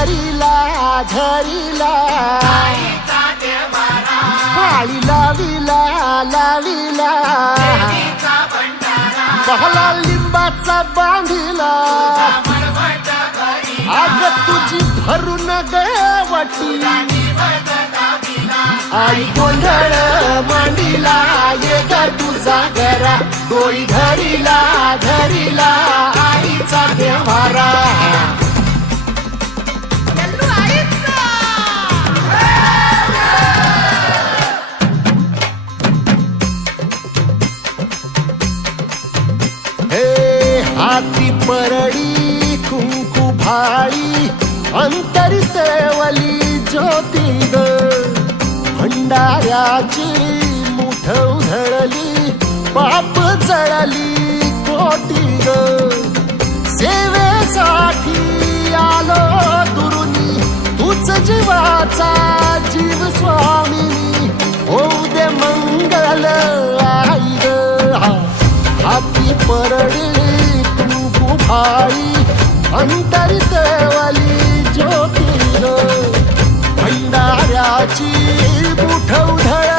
धरिला धरिला आळी लाविला लाविला पहला लिंबाचा बांधिला आग तुझी भरून गवटी आई गोंधळ मांडिला ये ग तुझा घरा डोळी धरिला धरिला आईचा देवारा हाती परडी कुंकू भाळी अंतरितवली ज्योती ग भंडाऱ्याची मुठ उधळली पाप जळली कोटी ग सेवेसाठी आलो दुरुनी तूच जीवाचा जीव स्वामिनी होऊ दे मंगल आई ग हाती परडी भाई अंतरितवली ज्योती भंडाऱ्याची मुठ उधळ